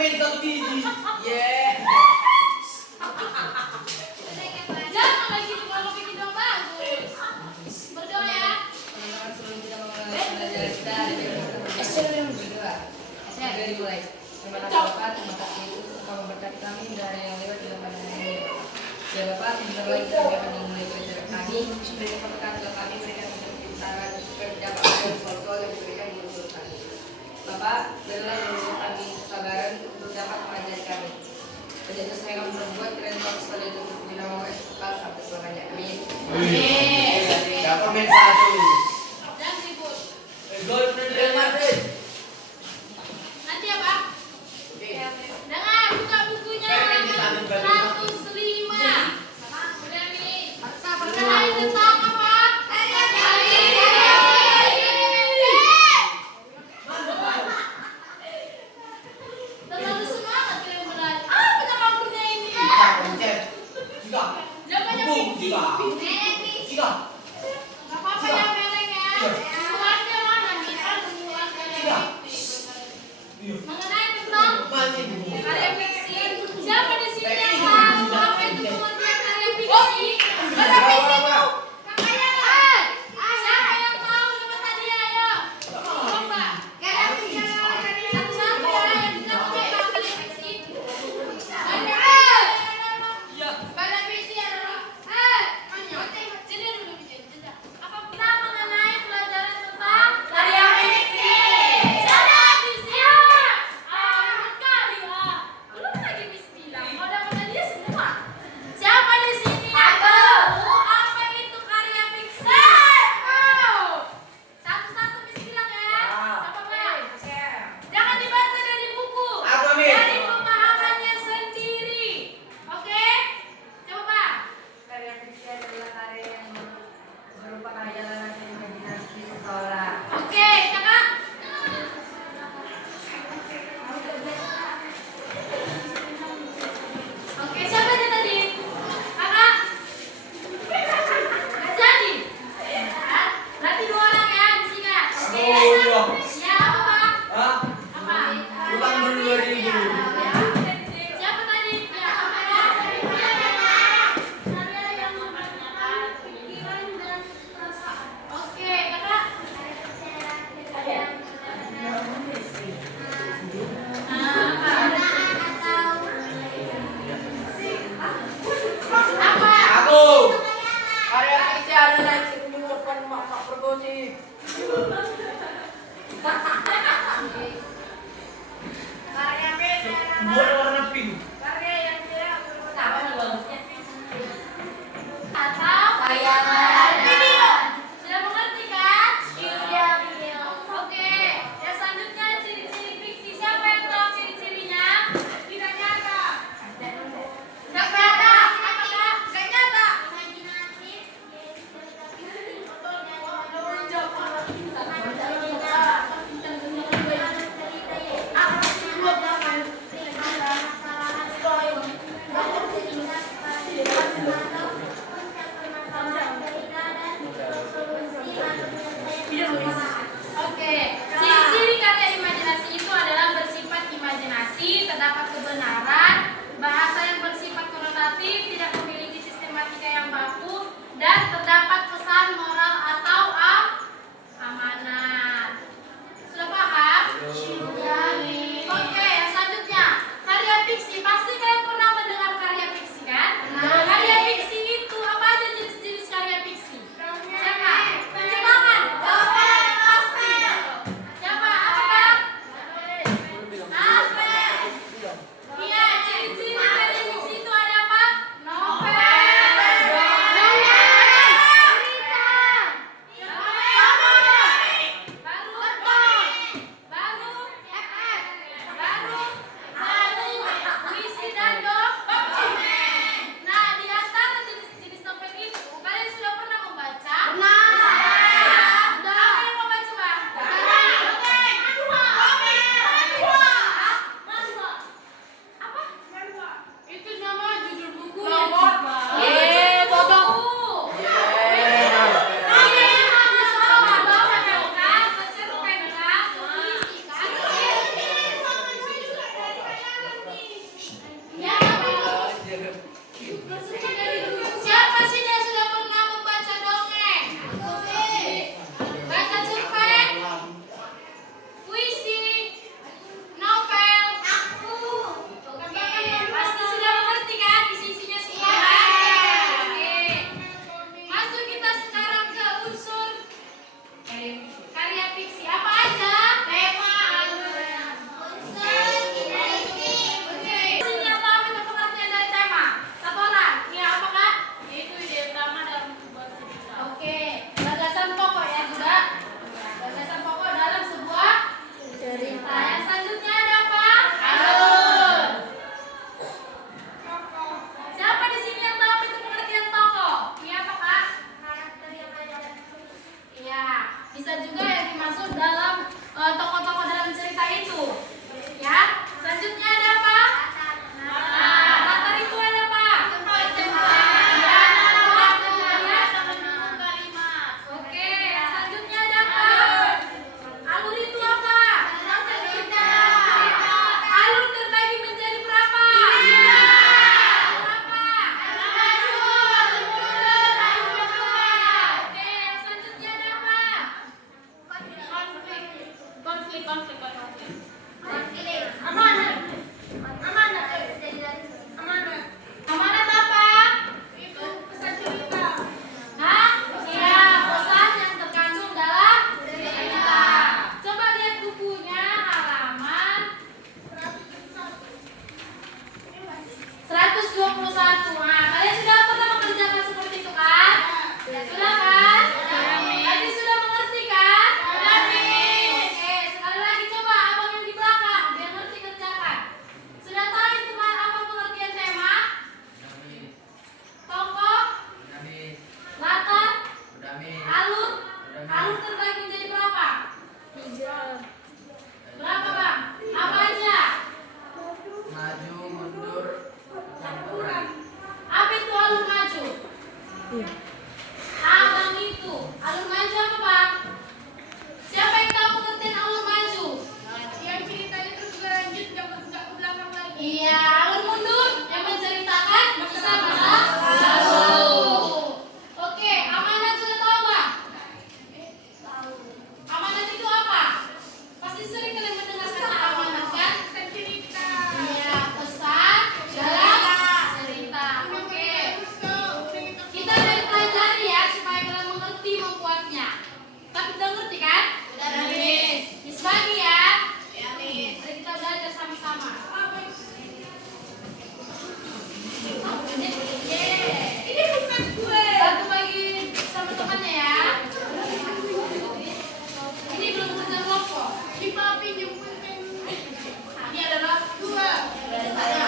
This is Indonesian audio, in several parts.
main satu gigi. Yeah. Jangan lagi kalau bikin dong bagus. Berdoa ya. Teman-teman sebelum kita memulai pembelajaran kita ada yang berdoa. Segera dimulai. Terima kasih Bapak, terima kasih Ibu, Engkau memberkati kami dan yang lewat dalam pandangan ini. Ya Bapak, sebentar lagi kami akan memulai pelajaran kami. Berikan keberkatan kami, berikan keberkahan dapat soal-soal yang diberikan di mulut kami. Bapak, berilah menolong kami kesabaran untuk dapat mengajari kami. Dan sesuai kami berbuat, kalian telah sekali untuk nama Yesus sampai selamanya. Amin. Amin. Dapat main satu. Jangan ribut. Gol Real Madrid. Nanti ya Pak. Dengar buka bukunya halaman 105. Udah nih. Perkenalkan tentang apa? Terlalu semangat kalian belajar. Apa nama bukunya ini? Tiga. Jawabannya Tiga. Tiga. Gak apa-apa ya melengnya. Keluarga mana? Misal keluarga. Mengenai tentang Masih. karya fiksi. Siapa di sini yang tahu apa itu pengertian karya fiksi? Karya fiksi itu. Siapa yang tahu coba tadi ayo. Coba. Satu-satu ya yang bilang tentang karya fiksi. Karya fiksi adalah sini dulu bicara. Apa kita mengenai pelajaran tentang karya fiksi? Siapa di sini? Ribut kali lah. Belum lagi bismillah. Mau dapat dia semua. Siapa di sini yang tahu apa itu karya fiksi? Satu-satu bismillah ya. Coba Pak. Jangan dibaca dari buku. Apa, Mi? Dari pemahamannya sendiri. Oke? Coba Pak. Karya fiksi adalah karya yang berupa perjalanan imajinasi seseorang. Oke, Kakak. Oke, siapa aja tadi? Kakak. Nggak jadi. Hah? Berarti 2 orang ya di sini ya. Oke. Dua. Ya, apa Pak? Hah? Apa? Ulang dulu 2000. Siapa tadi? Ya, apa ya? Karya yang menggunakan pikiran dan perasaan. Oke, Kakak. Apa? Aku. Karya fiksi adalah yang menyebutkan mak pergosi. Buat warna pink. Atau bayangan video. Sudah mengerti kan? Oke. Yang selanjutnya ciri-ciri fiksi. Siapa yang tahu ciri-cirinya? Tidak nyata. Tidak nyata. Apakah? Tidak nyata. Siapa sih yang sudah pernah membaca dongeng? Baca cerpen, puisi, novel. Aku. Oke, pasti sudah mengerti kan isi-isinya semua? Oke. Masuk kita sekarang ke unsur karya fiksi. Apa aja? Tema, unsur, isi. Oke. Sini yang tahu itu pengertian dari tema. Satu orang. Ini apa kak? Itu ide utama dalam sebuah cerita. Oke. Gagasan pokok ya sudah. Gagasan pokok dalam sebuah cerita. Yang selanjutnya ada apa? Alur. Siapa di sini yang tahu itu pengertian tokoh? Ini apa kak? Iya, bisa juga yang dimaksud dalam tokoh-tokoh dalam cerita itu. Ya, selanjutnya ada apa? Latar itu ada apa? Ya, oke, selanjutnya ada apa? Alur itu apa? Alur terbagi menjadi berapa? Berapa? Oke, selanjutnya ada apa? Konflik. Amanat apa? Itu pesan cerita. Hah? Iya, pesan yang terkandung dalam cerita. Coba lihat bukunya halaman 121. Nah, kalian sudah pernah mengerjakan seperti itu kan? Sudah kan? Tadi sudah mengerti kan? Oke, sekali lagi coba abang yang di belakang biar ngerti kerjakan. Sudah tahu itu apa pengertian tema? Tokoh, latar, alur. Alur terbagi menjadi berapa? Berapa bang? Apa aja? Maju, mundur, campuran. Apa itu alur maju? Abang itu. Alur maju apa bang? Siapa yang tahu pengertian alur maju? Yang ceritanya terus berlanjut nggak ke belakang lagi. Iya, alur mundur yang menceritakan masa lalu. Oke, amanat sudah tahu bang? Amanat itu apa? Pasti sering kalian mendengar kata amanat kan? Cerita. Iya, pesan dalam cerita. Oke. Kita dari pelajari ya supaya kalian mengerti membuatnya. Tapi udah ngerti kan? Udah. Miss bagi ya. Ya, Miss. Mari kita belajar sama-sama. Ini bukan gue. Satu bagi sama temannya ya. Ini belum kerja kelompok. Ini papi jemput ini adalah dua. Ada.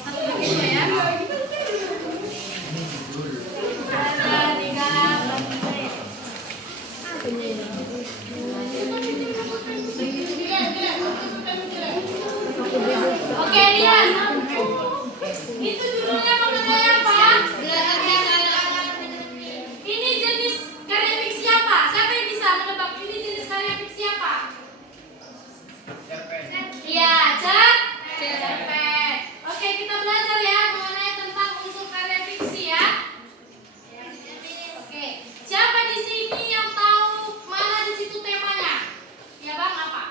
Satu bagiannya ya. Ada tiga. Oke, lihat. Itu judulnya mengenai apa? Ini jenis karya fiksi apa? Siapa yang bisa menebak ini jenis karya fiksi apa? Iya, cerpen. Oke, kita belajar ya mengenai tentang unsur karya fiksi ya. Oke, siapa di sini yang tahu mana di situ temanya? Ya bang, apa?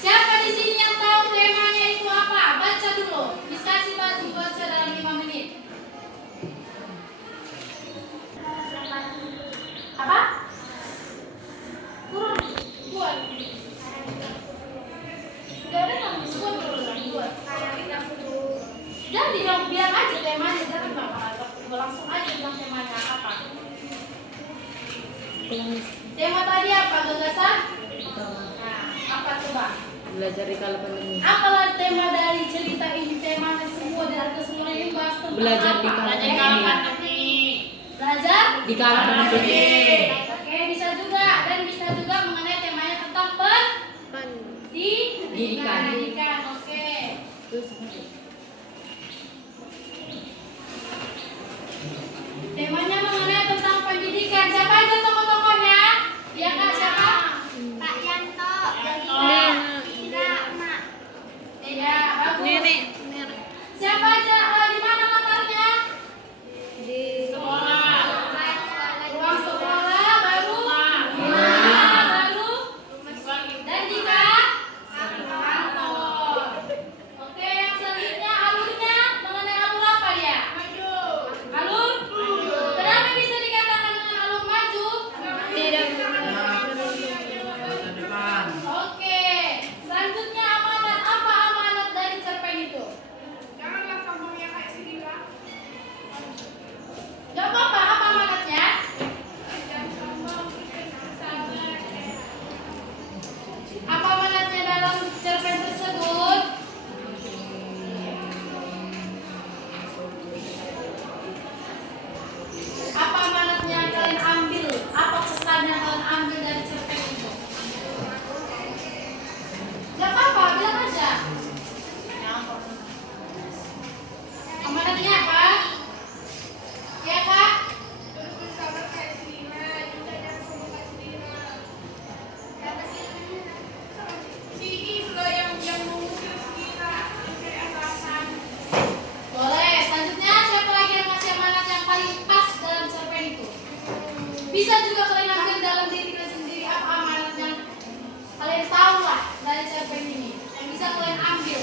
Siapa di sini yang tahu temanya itu apa? Baca dulu. Diskusi baca dalam 5 menit. Apa? Kurang. Buat. Udah ada nggak? Buat dulu. Buat. Jadi dong biar aja temanya. Jangan bang. Langsung aja bilang temanya apa. Tema tadi apa? Gagasan? Nah, apa coba? Belajar di kala pandemi. Apalah tema dari cerita ini? Temanya semua dari semua ini bahas tentang Belajar di apa? kala pandemi. Belajar Di kala pandemi. Oke, bisa juga dan bisa juga mengenai temanya tentang pendidikan. Oke. Temanya mengenai tentang pendidikan. Siapa aja tokoh-tokohnya? Bisa juga kalian ambil dalam diri kalian sendiri apa amanat yang kalian tahu lah dari cerpen ini yang bisa kalian ambil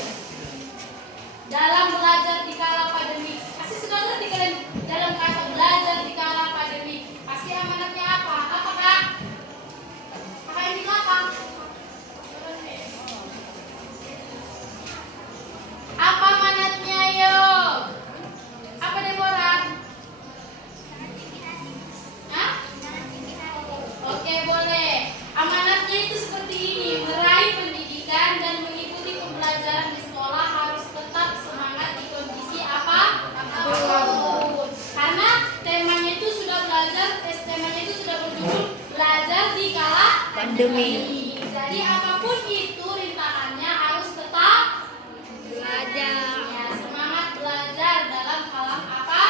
dalam belajar di kala pandemi. Pasti sudah ngerti kalian dalam kata belajar di kala pandemi. Pasti amanatnya apa? Apa kak? Apa yang di belakang? Apa amanatnya yo? Apa Deborah? Hah? Oke boleh. Amanatnya itu seperti ini, meraih pendidikan dan mengikuti pembelajaran di sekolah harus tetap semangat di kondisi apapun. Karena temanya itu sudah berjudul belajar di kala pandemi. Jadi apapun itu rintangannya harus tetap belajar. Ya, semangat belajar dalam hal apa?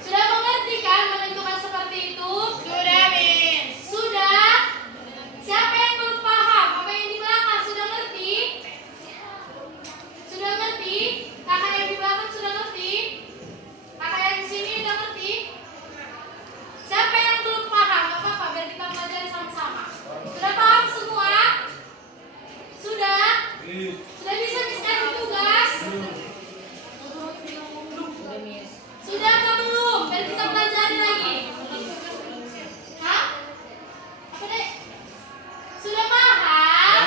Sudah mengerti kan menentukan seperti itu? Sudah, Miss. Sudah? Siapa yang belum paham? Apa yang di belakang sudah ngerti? Sudah ngerti? Kakak yang di belakang sudah ngerti? Kakak yang di sini sudah ngerti? Siapa yang belum paham? Gak apa-apa, biar kita pelajari sama-sama. Sudah paham semua? Sudah? Sudah bisa kasih tugas? Sudah atau belum? Biar kita pelajari lagi. Hah? Apa dek? Sudah paham?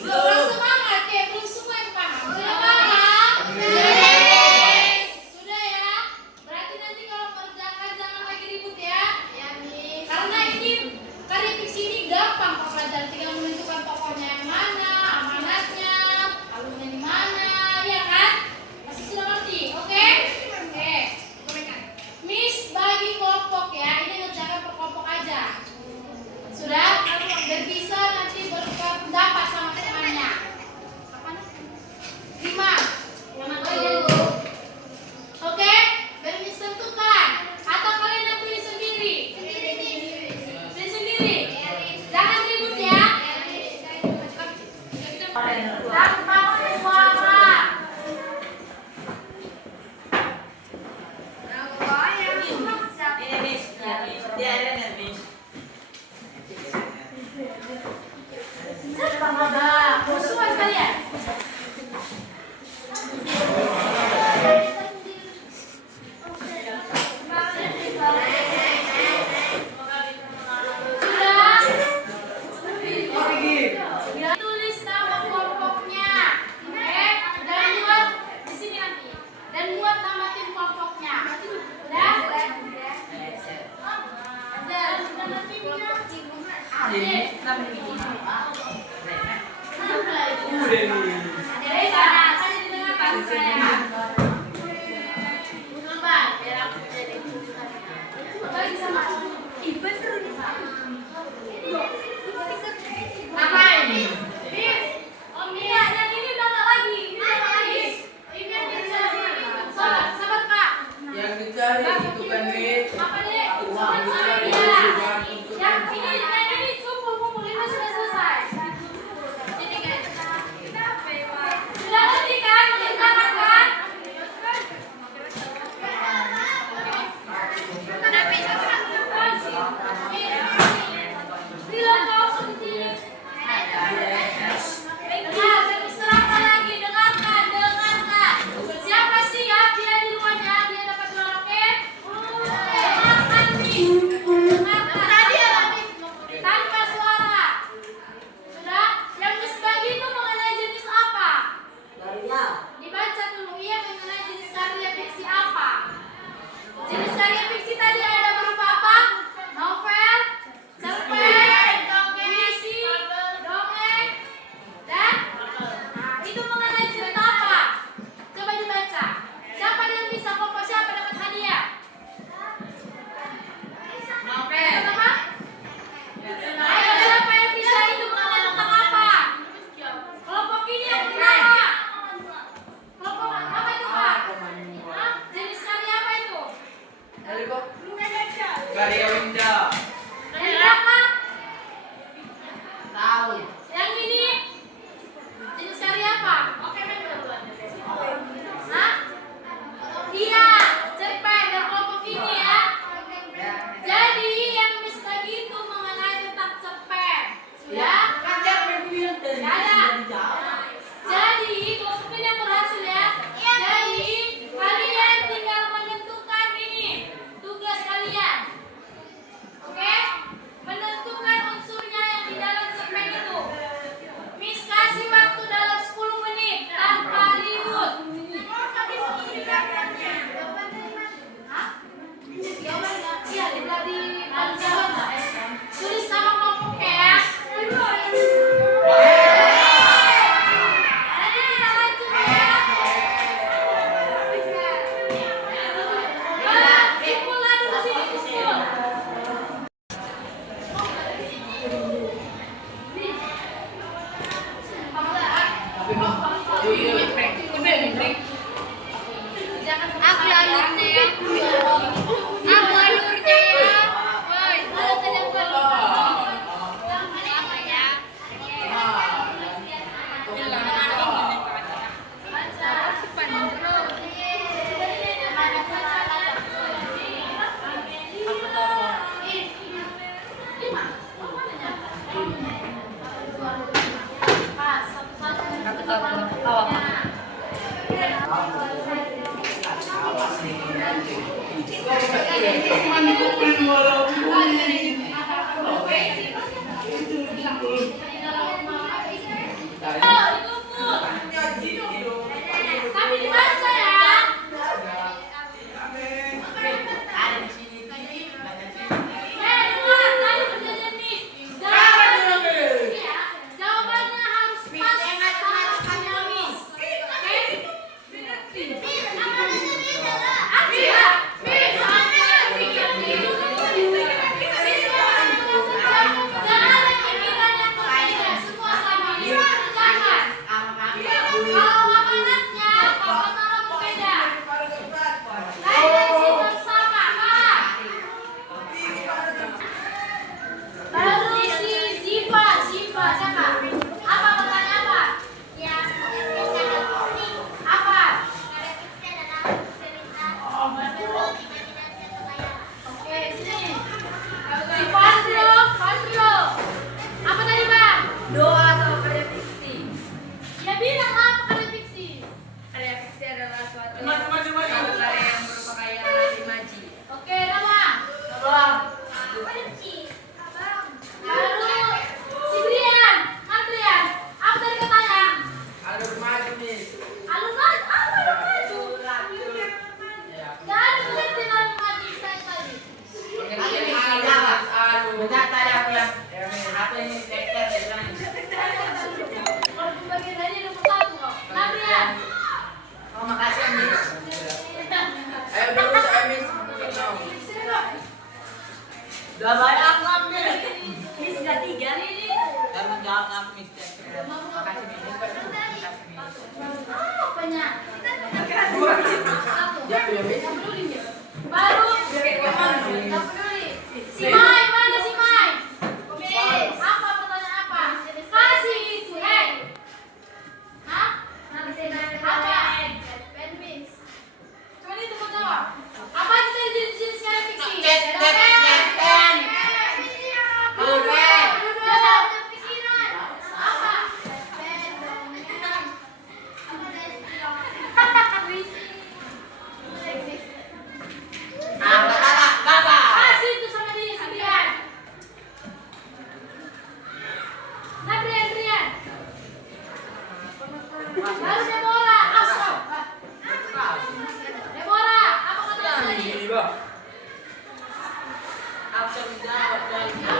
Belum semangat ya? Belum semua yang paham. Sudah paham? Sudah ya? Berarti nanti kalau kerjakan jangan lagi ribut ya? Ya, Miss. Karena ini karya fiksi ini gampang kok belajar. Tinggal menentukan tokohnya yang mana, amanatnya, alurnya di mana, ya kan? Masih sudah ngerti? Oke? Oke. Miss bagi kelompok ya. Ini ngerjakan per kelompok aja. Sudah? Biar bisa nanti bertukar pendapat sama temannya. Lima. Yang mana dulu? Oke? Biar Miss tentukan. Atau kalian yang pilih sendiri? Pilih sendiri? Jangan ribut ya. Tanpa suara. Musuhan kalian. Sudah? Tulis nama kelompoknya. Dan buat di sini nanti. Dan buat nama tim kelompoknya. Sudah? Ada nama timnya. Yang dicari itu kan Miss. Apa deh? Uang dicari Iya. uang untuk Yang ini kumpul-kumpul ini sudah selesai. Sudah ngerti kan? Mengerjakan kan? Bila kau sendiri. Dengar, serahkan lagi, dengarkan. Siapa sih ya dia di rumahnya? Dia dapat suara oke? Dengarkan nih. Dengarkan. Tanpa suara. Sudah? Yang Miss bagi itu mengenai jenis apa? Dibaca dulu ya mengenai jenis karya fiksi apa? Jenis karya fiksi tadi ada berupa apa? Novel, cerpen, puisi, dongeng, dan itu mengenai cerita apa? Coba dibaca. Siapa yang bisa kelompok siapa dapat hadiah? Teman-teman? Ayo siapa yang bisa itu mengenai tentang apa? Kelompok ini yang pertama. Kelompok apa itu Pak? Hah? Jenis karya apa itu? Helikopter. Tapi dibaca ya. Dengar, tadi perjanjian Miss. Jawabannya harus pas sama pertanyaan Miss. Oke? Jangan ada pikiran yang berbeda, semua sama. Jangan. Kalau amanatnya, kalau salah berbeda. Lain sama, paham? Lalu si Ziva, siapa? Apa pertanyaan apa? Apa? Oke, sini. Si Pandro. Apa tadi, Bang? Doa sama karya fiksi. Ya bilang apa karya fiksi? Karya fiksi adalah suatu Teman-teman, suatu karya yang berupa karya imaji. Oke, nama. Lalu si Brian, Adrian. Apa tadi katanya? Alur maju nih. Alun maju, apa alun maju? Ya. Gak ada pengertian alun maju saya tadi. Pengertian alur. Tadi aku yang apa ini teker bilang. Kalau pembagian tadi nomor 1 kok. Adrian. Oh makasih Miss. Ayo dulu saya Miss. Udah banyak aku ngambil. Miss sudah 3 nih. Jangan jawab aku Miss. Makasih Miss. Apanya? Ya ya Miss. Baru. Gak peduli. Si Mai, mana si Mai? Apa pertanyaan apa? Kasih itu, Hah? Apa? Cuma itu mau jawab. Apa itu tadi jenis karya fiksi? Apa? Kasih itu sama dia, Brian. Nah, Brian. Lalu Deborah, Asro. Deborah, apa kata tadi? Apa yang dijawab?